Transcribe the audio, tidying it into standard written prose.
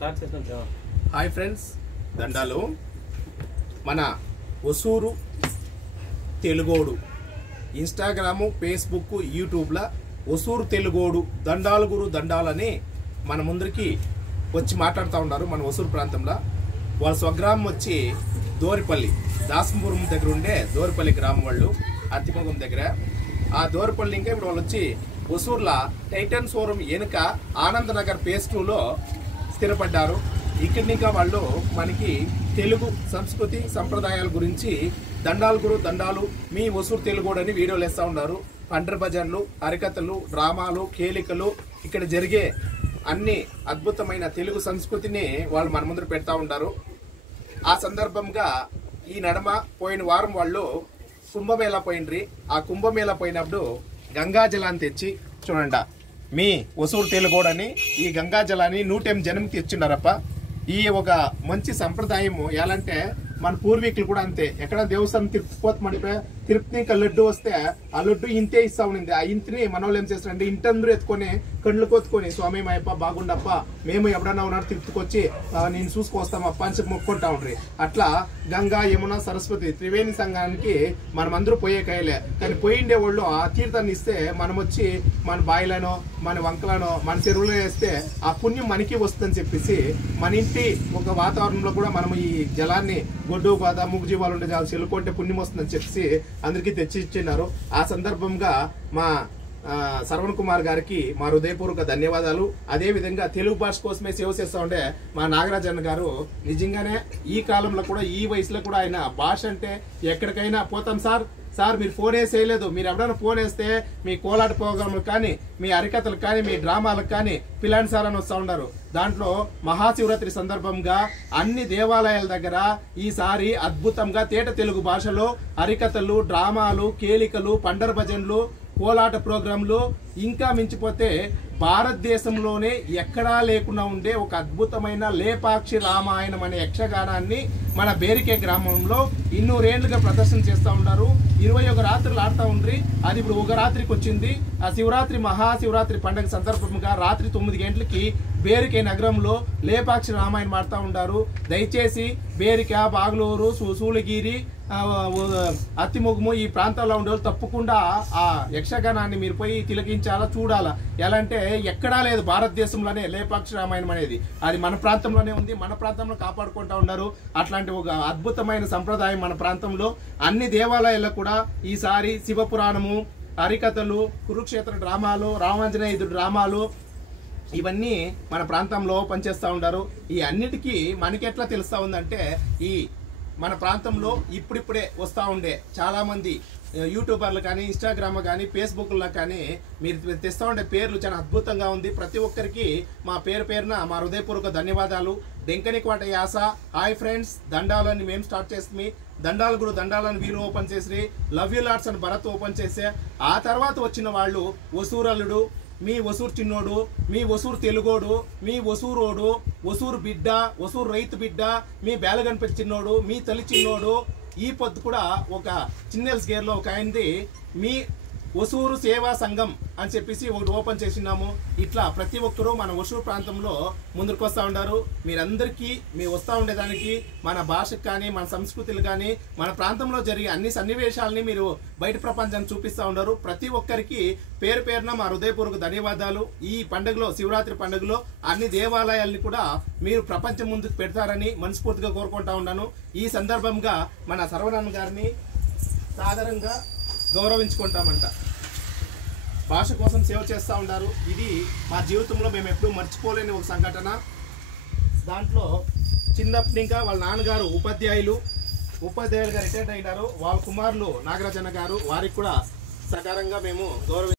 Hi friends, దండాలు. మన Hosur తెలుగోడు Instagram, Facebook, యూట్యూబ్లో ఒసూరు తెలుగోడు దండాలు గురు దండాలని మన ముందరికి వచ్చి మాట్లాడుతూ ఉన్నారు. మన ఒసూరు ప్రాంతంలో వాళ్ళ స్వగ్రామం వచ్చి దోరిపల్లి, దాసంపురం దగ్గర ఉండే దోరిపల్లి గ్రామం వాళ్ళు, అత్తిమొగం దగ్గర. ఆ దోరిపల్లి ఇంకా ఇప్పుడు వాళ్ళు వచ్చి ఒసూరులో టైటన్ షోరూమ్ వెనుక ఆనందనగర్ ఫేజ్ 2లో స్థిరపడ్డారు. ఇక్కడి ఇంకా వాళ్ళు మనకి తెలుగు సంస్కృతి సంప్రదాయాల గురించి దండాలు గురు దండాలు మీ ఒసూరు తెలుగోడు అని వీడియోలు వేస్తూ ఉన్నారు. పండ్ర భజనలు, హరికథలు, డ్రామాలు, కేలికలు, ఇక్కడ జరిగే అన్ని అద్భుతమైన తెలుగు సంస్కృతిని వాళ్ళు మన ముందు పెడతా ఉంటారు. ఆ సందర్భంగా ఈ నడమ పోయిన వారం వాళ్ళు కుంభమేళా పోయినరి. ఆ కుంభమేళా పోయినప్పుడు గంగాజలాన్ని తెచ్చి చూడండి, మీ ఒసూరు తెలుగోడు అని ఈ గంగాజలాన్ని 100 జనం తెచ్చిండారప్ప. ఈ ఒక మంచి సంప్రదాయము ఎలాంటే మన పూర్వీకులు కూడా అంతే. ఎక్కడ దేవస్థానం తిరుపతి ఇంకా లడ్డు వస్తే ఆ లడ్డు ఇంతే ఇస్తా ఉండింది. ఆ ఇంటిని మన వాళ్ళు ఏం చేస్తారంటే ఇంటందరూ ఎత్తుకొని కళ్ళు కొత్తుకొని స్వామి మాయప్ప బాగుండప్ప, మేము ఎప్పుడన్నా ఉన్నారు తిరుపతికొచ్చి నేను చూసుకొస్తామప్ప అని చెప్పి మొక్కుంటా ఉండ్రి. అట్లా గంగా, యమున, సరస్వతి త్రివేణి సంఘానికి మనం అందరూ పోయే కాయలే. కానీ పోయిండే వాళ్ళు ఆ తీర్థాన్ని ఇస్తే మనం వచ్చి మన బాయిలనో మన వంకలనో మన చెరువులో వేస్తే ఆ పుణ్యం మనకి వస్తుందని చెప్పేసి మన ఇంటి ఒక వాతావరణంలో కూడా మనం ఈ జలాన్ని గొడ్డు బాధ మూగజీవాలు ఉండే చాలా చెల్లుకుంటే పుణ్యం వస్తుందని చెప్పేసి అందరికీ తెచ్చి ఇచ్చిన్నారు. ఆ సందర్భంగా మా శ్రవణ్ కుమార్ గారికి మా హృదయపూర్వక ధన్యవాదాలు. అదే విధంగా తెలుగు భాష కోసమే సేవ చేస్తా ఉండే మా నాగరాజన్న గారు నిజంగానే ఈ కాలంలో కూడా ఈ వయసులో కూడా ఆయన భాష అంటే ఎక్కడికైనా పోతాం సార్ మీరు ఫోన్ వేసేయలేదు, మీరు ఎవరైనా ఫోన్ వేస్తే మీ కోలాట ప్రోగ్రాంలు కానీ, మీ హరికథలు కానీ, మీ డ్రామాలకు కానీ పిల్లాని సార్ అని వస్తూ ఉన్నారు. దాంట్లో మహాశివరాత్రి సందర్భంగా అన్ని దేవాలయాల దగ్గర ఈసారి అద్భుతంగా తేట తెలుగు భాషలో హరికథలు, డ్రామాలు, కేలికలు, పండర భజనలు, కోలాట ప్రోగ్రాంలు, ఇంకా మించిపోతే భారతదేశంలోనే ఎక్కడా లేకుండా ఉండే ఒక అద్భుతమైన లేపాక్షి రామాయణం అనే యక్షగానాన్ని మన బేరికే గ్రామంలో 200 ఏళ్లుగా ప్రదర్శన చేస్తూ ఉన్నారు. 21 రాత్రులు ఆడుతూ ఉండ్రి. అది ఇప్పుడు ఒక రాత్రికి వచ్చింది. ఆ శివరాత్రి మహాశివరాత్రి పండుగ సందర్భంగా రాత్రి 9 గంటలకి బేరికే నగరంలో లేపాక్షి రామాయణం ఆడుతూ ఉంటారు. దయచేసి బేరిక, బాగలూరు, సూలగిరి, అత్తిమొగము ఈ ప్రాంతాల్లో ఉండేవాళ్ళు తప్పకుండా ఆ యక్షగానాన్ని మీరు పోయి తిలకించాలా, చూడాలా. ఎలా అంటే ఎక్కడా లేదు భారతదేశంలోనే లేపాక్షి రామాయణం అనేది. అది మన ప్రాంతంలోనే ఉంది. మన ప్రాంతంలో కాపాడుకుంటా ఉన్నారు. అట్లాంటి ఒక అద్భుతమైన సంప్రదాయం మన ప్రాంతంలో. అన్ని దేవాలయాల్లో కూడా ఈసారి శివపురాణము, హరికథలు, కురుక్షేత్ర డ్రామాలు, రామాంజనేయుడు డ్రామాలు ఇవన్నీ మన ప్రాంతంలో పనిచేస్తూ ఉంటారు. ఈ అన్నిటికీ మనకి ఎట్లా తెలుస్తూ ఉందంటే ఈ మన ప్రాంతంలో ఇప్పుడిప్పుడే వస్తూ ఉండే చాలామంది యూట్యూబర్లు కానీ, ఇన్స్టాగ్రామ్ కానీ, ఫేస్బుక్లో కానీ మీరు తెస్తూ ఉండే పేర్లు చాలా అద్భుతంగా ఉంది. ప్రతి ఒక్కరికి మా పేరున మా హృదయపూర్వక ధన్యవాదాలు. డెంకనికోట యాస హాయ్ ఫ్రెండ్స్, దండాలని మేము స్టార్ట్ చేస్తుంది. దండాలు గురు దండాలని వీరు ఓపెన్ చేసి, లవ్ యూ లాట్స్ అని భరత్ ఓపెన్ చేసే. ఆ తర్వాత వచ్చిన వాళ్ళు ఒసూరల్లుడు, మీ ఒసూరు చిన్నోడు, మీ ఒసూరు తెలుగోడు, మీ ఒసూరోడు, ఒసూరు బిడ్డ, ఒసూరు రైతు బిడ్డ, మీ బేలగణపతి చిన్నోడు, మీ తల్లి చిన్నోడు. ఈ పొద్దు కూడా ఒక చిన్నెల్స్ గేర్లో ఒక ఆయనది మీ ఒసూరు సేవా సంఘం అని చెప్పేసి ఒకటి ఓపెన్ చేసినాము. ఇట్లా ప్రతి ఒక్కరూ మన ఒసూరు ప్రాంతంలో ముందుకు వస్తూ ఉంటారు. మీరందరికీ మీ వస్తూ ఉండేదానికి మన భాషకు కానీ, మన సంస్కృతులు కానీ, మన ప్రాంతంలో జరిగే అన్ని సన్నివేశాలని మీరు బయట ప్రపంచాన్ని చూపిస్తూ ఉంటారు. ప్రతి ఒక్కరికి పేరున మా హృదయపూర్వక ధన్యవాదాలు. ఈ పండుగలో, శివరాత్రి పండుగలో అన్ని దేవాలయాల్ని కూడా మీరు ప్రపంచం ముందుకు పెడతారని మనస్ఫూర్తిగా కోరుకుంటా ఉన్నాను. ఈ సందర్భంగా మన సర్వనారాయణ గారిని సాధారణంగా గౌరవించుకుంటామంట. భాష కోసం సేవ చేస్తూ ఉంటారు. ఇది మా జీవితంలో మేము ఎప్పుడూ మర్చిపోలేని ఒక సంఘటన. దాంట్లో చిన్నప్పటి ఇంకా వాళ్ళ నాన్నగారు ఉపాధ్యాయులుగా రిటైర్డ్ అయినారు. వాళ్ళ కుమారులు నాగరాజన్న గారు, వారికి కూడా సకారంగా మేము గౌరవ